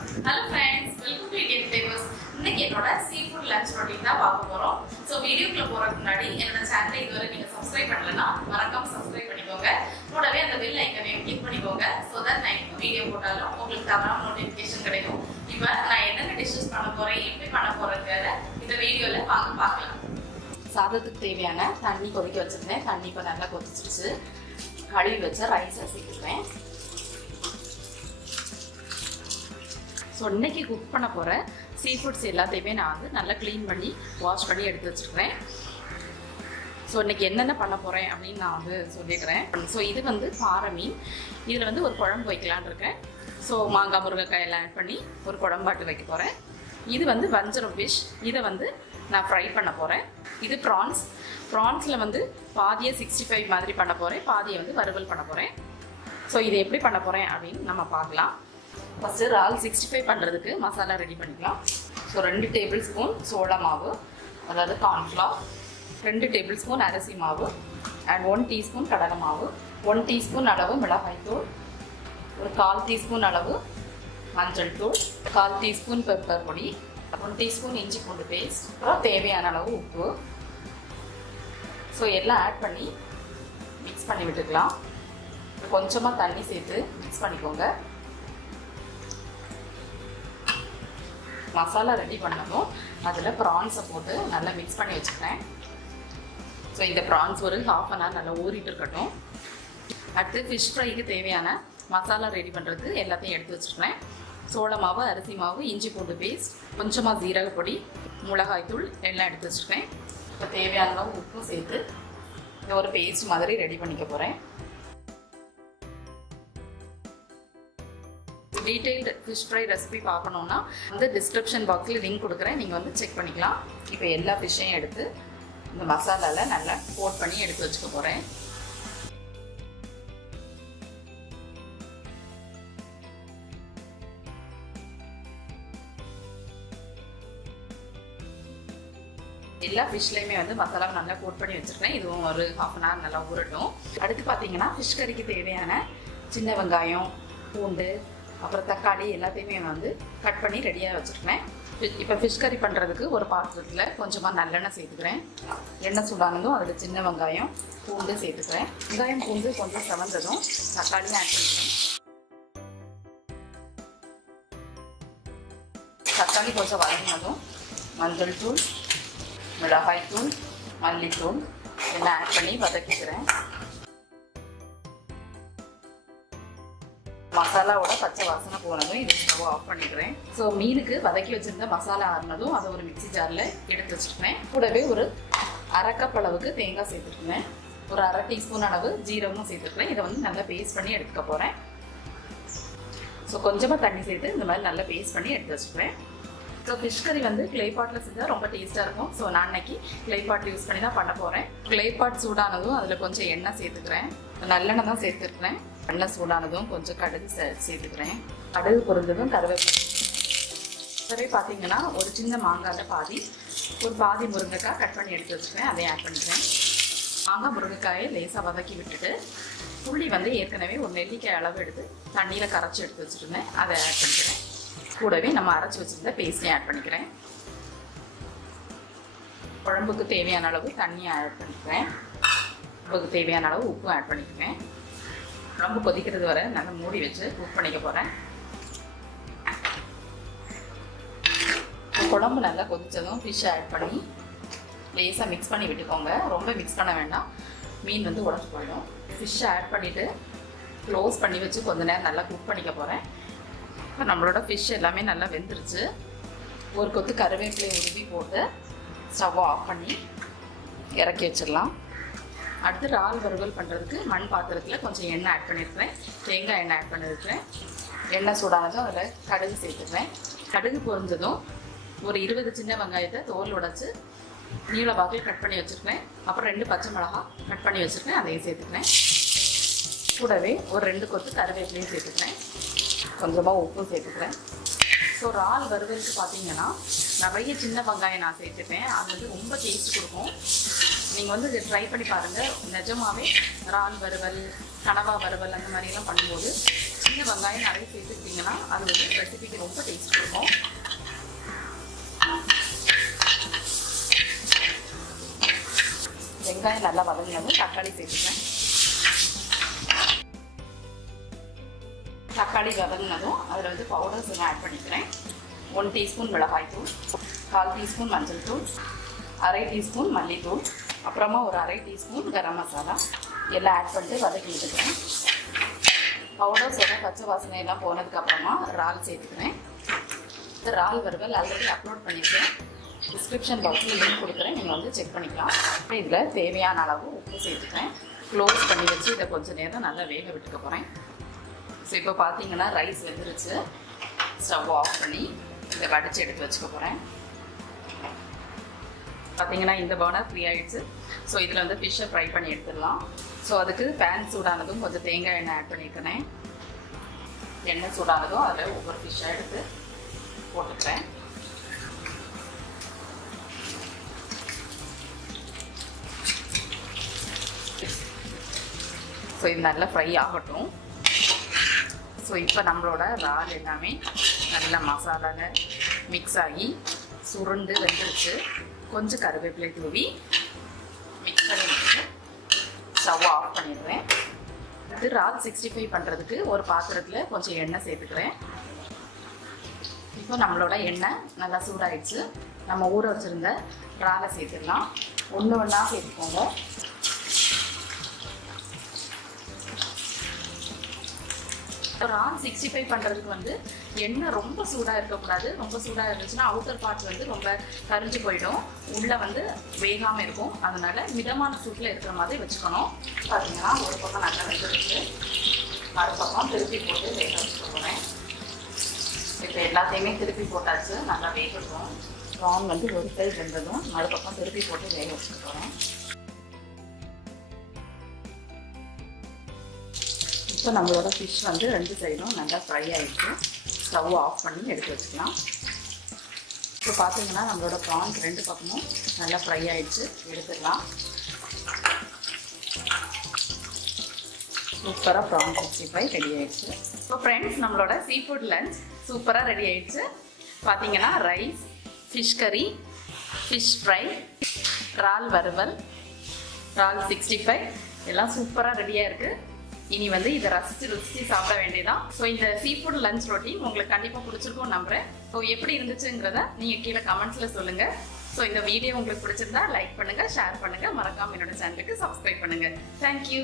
Hello friends, welcome to Indian Flavors. இன்னைக்கு என்னோட seafood lunch routine தான் பார்க்க போறோம். So வீடியோக்குள்ள போறதுக்கு முன்னாடி என்னோட சேனலை இதுவரை நீங்க சப்ஸ்கிரைப் பண்ணலனா மறக்காம சப்ஸ்கிரைப் பண்ணிக்கோங்க. கூடவே அந்த பெல் ஐகானையும் கிளிக் பண்ணிக்கோங்க so that நான் இப்போ வீடியோ போட்டாலும் உங்களுக்கு தவறாம நோட்டிஃபிகேஷன் கிடைக்கும். இப்போ நான் என்னென்ன டிஷ்ஷஸ் பண்ண போறேன், எப்படி பண்ண போறேங்கறத இந்த வீடியோல பார்க்கலாம். சாதத்துக்கு தேவையான தண்ணி கொதிக்க வச்சிருந்தேன். தண்ணி இப்போ நல்லா கொதிச்சிருச்சு. கழுவி வச்ச ரைஸை சேர்த்துக்கிறேன். ஸோ இன்றைக்கி குக் பண்ண போகிற சீஃபுட்ஸ் எல்லாத்தையுமே நான் வந்து நல்லா க்ளீன் பண்ணி வாஷ் பண்ணி எடுத்து வச்சுருக்கிறேன். ஸோ இன்றைக்கி என்னென்ன பண்ண போகிறேன் அப்படின்னு நான் வந்து சொல்லிடுறேன். ஸோ இது வந்து பாறை மீன். இதில் வந்து ஒரு குழம்பு வைக்கலான்னு இருக்கேன். ஸோ மாங்காய் முருங்கைக்காய் எல்லாம் ஆட் பண்ணி ஒரு குழம்பாட்டு வைக்க போகிறேன். இது வந்து வஞ்சரம் ஃபிஷ். இதை வந்து நான் ஃப்ரை பண்ண போகிறேன். இது ப்ரான்ஸில் வந்து பாதியை 65 மாதிரி பண்ண போகிறேன், பாதியை வந்து வறுவல் பண்ண போகிறேன். ஸோ இதை எப்படி பண்ண போகிறேன் அப்படின்னு நம்ம பார்க்கலாம். ஃபஸ்ட்டு இறால் 65 பண்ணுறதுக்கு மசாலா ரெடி பண்ணிக்கலாம். ஸோ 2 டேபிள் ஸ்பூன் சோள மாவு, அதாவது கார்ன்ஃப்ளவர், 2 டேபிள் ஸ்பூன் அரிசி மாவு அண்ட் 1 டீஸ்பூன் கடலை மாவு, 1 டீஸ்பூன் அளவு மிளகாய்த்தூள், ஒரு 1/4 டீஸ்பூன் அளவு மஞ்சள் தூள், 1/4 டீஸ்பூன் பெப்பர் பொடி, 1 டீஸ்பூன் இஞ்சி பூண்டு பேஸ்ட், அப்புறம் தேவையான அளவு உப்பு. ஸோ எல்லாம் ஆட் பண்ணி மிக்ஸ் பண்ணி விட்டுக்கலாம். கொஞ்சமாக தண்ணி சேர்த்து மிக்ஸ் பண்ணிக்கோங்க. மசாலா ரெடி பண்ணதும் அதில் ப்ரான்ஸை போட்டு நல்லா மிக்ஸ் பண்ணி வச்சுக்கிறேன். ஸோ இந்த ப்ரான்ஸ் ஒரு 1/2 அன் ஹவர் நல்லா ஊறிட்டு இருக்கட்டும். அடுத்து ஃபிஷ் ஃப்ரைக்கு தேவையான மசாலா ரெடி பண்ணுறதுக்கு எல்லாத்தையும் எடுத்து வச்சுருக்கிறேன். சோள மாவு, அரிசி மாவு, இஞ்சி பூண்டு பேஸ்ட், கொஞ்சமாக ஜீரக பொடி, மிளகாய்த்தூள் எல்லாம் எடுத்து வச்சுருக்கேன். இப்போ தேவையான அளவு உப்பும் சேர்த்து ஒரு பேஸ்ட் மாதிரி ரெடி பண்ணிக்க போகிறேன். டீட்டெயில்டு ஃபிஷ் ஃப்ரை ரெசிபி பார்க்கணுன்னா வந்து டிஸ்கிரிப்ஷன் பாக்ஸில் லிங்க் கொடுக்குறேன், நீங்கள் வந்து செக் பண்ணிக்கலாம். இப்போ எல்லா ஃபிஷ்ஷையும் எடுத்து இந்த மசாலாவில் நல்லா கோட் பண்ணி எடுத்து வச்சுக்க போகிறேன். எல்லா ஃபிஷ்லேயுமே வந்து மசாலாவை நல்லா கோட் பண்ணி வச்சுருக்கேன். இதுவும் ஒரு 1/2 அன் ஹவர் நல்லா ஊறட்டும். அடுத்து பார்த்தீங்கன்னா ஃபிஷ் கறிக்கு தேவையான சின்ன வெங்காயம், பூண்டு, அப்புறம் தக்காளி எல்லாத்தையுமே வந்து கட் பண்ணி ரெடியாக வச்சுருக்கேன். இப்போ ஃபிஷ் கறி பண்ணுறதுக்கு ஒரு பாத்திரத்தில் கொஞ்சமாக நல்லெண்ணெய் சேர்த்துக்கிறேன். எண்ணெய் சூடானதும் அதில் சின்ன வெங்காயம், பூண்டு சேர்த்துக்கிறேன். வெங்காயம் பூண்டு கொஞ்சம் செவந்ததும் தக்காளியும் ஆட் பண்ணிக்கிறேன். தக்காளி கொஞ்சம் வதங்கினதும் மஞ்சள் தூள், மிளகாய்த்தூள், மல்லித்தூள் எல்லாம் ஆட் பண்ணி வதக்கிக்கிறேன். மசாலாவோட பச்சை வாசனை போனதும் இது ஸ்டவ் ஆஃப் பண்ணிக்கிறேன். ஸோ மீனுக்கு வதக்கி வச்சுருந்த மசாலா ஆறினதும் அதை ஒரு மிக்சி ஜாரில் எடுத்து வச்சுருக்கேன். கூடவே ஒரு 1/2 கப் அளவுக்கு தேங்காய் சேர்த்துருக்கேன். ஒரு 1/2 டீஸ்பூன் அளவு ஜீரகமும் சேர்த்துருக்கேன். இதை வந்து நல்லா பேஸ்ட் பண்ணி எடுத்துக்க போகிறேன். ஸோ கொஞ்சமாக தண்ணி சேர்த்து இந்த மாதிரி நல்லா பேஸ்ட் பண்ணி எடுத்து வச்சுக்கிறேன். ஸோ ஃபிஷ் கறி வந்து கிளே பாட்டில் செஞ்சால் ரொம்ப டேஸ்ட்டாக இருக்கும். ஸோ நான் அன்னைக்கு கிளே பாட் யூஸ் பண்ணி தான் பண்ண போகிறேன். கிளே பாட் சூடானதும் அதில் கொஞ்சம் எண்ணெய் சேர்த்துக்கிறேன். நல்லெண்ணெய் தான் சேர்த்துருக்கிறேன். எண்ணெய் சூடானதும் கொஞ்சம் கடுகு சேர்த்துக்கிறேன். கடுகு பொரிஞ்சதும் கருவேப்பிலை பார்த்தீங்கன்னா ஒரு சின்ன மாங்காயில் பாதி முருங்கைக்காய் கட் பண்ணி எடுத்து வச்சுக்கிறேன். அதையும் ஆட் பண்ணிக்கிறேன். மாங்காய் முருங்கைக்காயை லேசாக வதக்கி விட்டுட்டு புளி வந்து ஏற்கனவே ஒரு நெல்லிக்காய் அளவு எடுத்து தண்ணியில் கரைச்சி எடுத்து வச்சுருந்தேன். அதை ஆட் பண்ணிக்கிறேன். கூடவே நம்ம அரைச்சி வச்சுருந்த பேஸ்ட்டையும் ஆட் பண்ணிக்கிறேன். குழம்புக்கு தேவையான அளவு தண்ணியை ஆட் பண்ணிக்கிறேன். குழம்புக்கு தேவையான அளவு உப்பும் ஆட் பண்ணிக்கிறேன். குழம்பு கொதிக்கிறது வரை நல்லா மூடி வச்சு குக் பண்ணிக்க போகிறேன். குழம்பு நல்லா கொதித்ததும் ஃபிஷ் ஆட் பண்ணி லேசாக மிக்ஸ் பண்ணி விட்டுக்கோங்க. ரொம்ப மிக்ஸ் பண்ண வேண்டாம், மீன் வந்து உடஞ்சி போயிடும். ஃபிஷ்ஷை ஆட் பண்ணிவிட்டு க்ளோஸ் பண்ணி வச்சு கொஞ்சம் நேரம் நல்லா குக் பண்ணிக்க போகிறேன். இப்போ நம்மளோட ஃபிஷ் எல்லாமே நல்லா வெந்துருச்சு. ஒரு கொத்து கருவேப்பிலை உருவி போட்டு ஸ்டவ் ஆஃப் பண்ணி இறக்கி வச்சிடலாம். அடுத்து இறால் வறுவல் பண்ணுறதுக்கு மண் பாத்திரத்தில் கொஞ்சம் எண்ணெய் ஆட் பண்ணியிருக்கிறேன். தேங்காய் எண்ணெய் ஆட் பண்ணியிருக்கிறேன். எண்ணெய் சூடானதும் அதில் கடுகு சேர்த்துக்கிறேன். கடுகு பொரிஞ்சதும் ஒரு 20 சின்ன வெங்காயத்தை தோல் உடைச்சி நீள வாக்கில் கட் பண்ணி வச்சுருக்கேன். அப்புறம் 2 பச்சை மிளகாய் கட் பண்ணி வச்சுருக்கேன், அதையும் சேர்த்துக்கிறேன். கூடவே ஒரு 2 கொத்து கருவேப்பிலையும் சேர்த்துக்கிறேன். கொஞ்சமாக உப்பும் சேர்த்துக்கிறேன். ஸோ இறால் வறுவலுக்கு பார்த்தீங்கன்னா நிறைய சின்ன வெங்காயம் நான் சேர்த்துப்பேன். அது வந்து ரொம்ப டேஸ்ட் கொடுக்கும். நீங்கள் வந்து இதை ட்ரை பண்ணி பாருங்கள். நிஜமாகவே இறால் வறுவல், கனவா வறுவல் அந்த மாதிரிலாம் பண்ணும்போது சின்ன வெங்காயம் நிறைய சேர்த்துக்கிட்டிங்கன்னா அது வந்து ரெசிபிக்கு ரொம்ப டேஸ்ட் இருக்கும். வெங்காயம் நல்லா வதங்கினதும் தக்காளி சேர்த்துக்கிறேன். தக்காளி வதங்கினதும் அதில் வந்து பவுடர்ஸ் எல்லாம் ஆட் பண்ணிக்கிறேன். 1 டீஸ்பூன் மிளகாய்த்தூள், 1/4 டீஸ்பூன் மஞ்சள் தூள், 1/2 டீஸ்பூன் மல்லித்தூள், அப்புறமா ஒரு 1/2 டீஸ்பூன் கரம் மசாலா எல்லாம் ஆட் பண்ணிட்டு வதக்கி விட்டுக்கிறேன். பவுடர்ஸ் எல்லாம் பச்சை வாசனையெல்லாம் போனதுக்கப்புறமா இறால் சேர்த்துக்கிறேன். இந்த இறால் வறுவல் ஆல்ரெடி அப்லோட் பண்ணியிருக்கேன். டிஸ்கிரிப்ஷன் பாக்ஸில் லிங்க் கொடுக்குறேன், நீங்கள் வந்து செக் பண்ணிக்கலாம். இதில் தேவையான அளவு உப்பு சேர்த்துக்கிறேன். க்ளோஸ் பண்ணி வச்சு இதை கொஞ்சம் நேரம் நல்லா வேக விட்டுக்க போகிறேன். ஸோ இப்போ பார்த்தீங்கன்னா ரைஸ் வெந்துருச்சு. ஸ்டவ் ஆஃப் பண்ணி இதை வடித்து எடுத்து வச்சுக்க போகிறேன். பார்த்தீங்கன்னா இந்த பர்னர் ஃப்ரீ ஆகிடுச்சு. ஸோ இதில் வந்து ஃபிஷ்ஷை ஃப்ரை பண்ணி எடுத்துடலாம். ஸோ அதுக்கு பேன் சூடானதும் கொஞ்சம் தேங்காய் எண்ணெய் ஆட் பண்ணியிருக்கிறேன். எண்ணெய் சூடானதும் அதில் ஒவ்வொரு ஃபிஷ்ஷாக எடுத்து போட்டுக்கிறேன். ஸோ இது நல்லா ஃப்ரை ஆகட்டும். ஸோ இப்போ நம்மளோட இறால் எல்லாமே நல்லா மசாலாவில் மிக்ஸ் ஆகி சுருண்டு வெந்துருச்சு. கொஞ்சம் கருவேப்பிலை தூவி மிக்ஸ் பண்ணி வச்சு ஸ்டவ் ஆஃப் பண்ணிடுவேன். இது இறால் 65 பண்ணுறதுக்கு ஒரு பாத்திரத்தில் கொஞ்சம் எண்ணெய் சேர்த்துக்கிறேன். இப்போ நம்மளோட எண்ணெய் நல்லா சூடாயிடுச்சு. நம்ம ஊற வச்சுருந்த இறாலை சேர்த்துடலாம். ஒன்று ஒன்றா சேர்த்துக்கோங்க. இறால் 65 பண்ணுறதுக்கு வந்து எண்ணெய் ரொம்ப சூடாக இருக்கக்கூடாது. ரொம்ப சூடாக இருந்துச்சுன்னா அவுட்டர் பார்ட் வந்து ரொம்ப கரிஞ்சு போயிடும், உள்ளே வந்து வேகாமல் இருக்கும். அதனால் மிதமான சூட்டில் இருக்கிற மாதிரி வச்சுக்கணும். பார்த்தீங்கன்னா ஒரு பக்கம் நல்லா வெந்துருக்கு, மறுபக்கம் திருப்பி போட்டு வேக வச்சுக்க போகிறேன். இப்போ எல்லாத்தையுமே திருப்பி போட்டாச்சு, நல்லா வேகட்டும். ப்ரான் வந்து ஒரு சைடு வெந்ததும் மறுபக்கம் திருப்பி போட்டு வேக வச்சுக்க போகிறேன். இப்போ நம்மளோட ஃபிஷ் வந்து 2 சைடும் நல்லா ஃப்ரை ஆகிடுச்சு. ஸ்டவ் ஆஃப் பண்ணி எடுத்து வச்சுக்கலாம். இப்போ பார்த்தீங்கன்னா நம்மளோட ப்ரான்ஸ் 2 பக்கமும் நல்லா ஃப்ரை ஆகிடுச்சு, எடுத்துடலாம். சூப்பராக ப்ரான் 65 ரெடி ஆகிடுச்சு. இப்போ ஃப்ரெண்ட்ஸ் நம்மளோட சீ ஃபுட் லஞ்ச் சூப்பராக ரெடி ஆகிடுச்சு. பார்த்தீங்கன்னா ரைஸ், ஃபிஷ் கறி, ஃபிஷ் ஃப்ரை, இறால் வறுவல், இறால் 65 எல்லாம் சூப்பராக ரெடியாக இருக்குது. இனி வந்து இதை ரசித்து சாப்பிட வேண்டியதான். ஸோ இந்த சீ ஃபுட் லஞ்ச் ரொட்டீன் உங்களுக்கு கண்டிப்பாக பிடிச்சிருக்கும் நம்புறேன். ஸோ எப்படி இருந்துச்சுங்கிறத நீங்கள் கீழே கமெண்ட்ஸில் சொல்லுங்கள். ஸோ இந்த வீடியோ உங்களுக்கு பிடிச்சிருந்தா லைக் பண்ணுங்கள், ஷேர் பண்ணுங்கள், மறக்காமல் என்னோட சேனலுக்கு சப்ஸ்கிரைப் பண்ணுங்கள். தேங்க்யூ.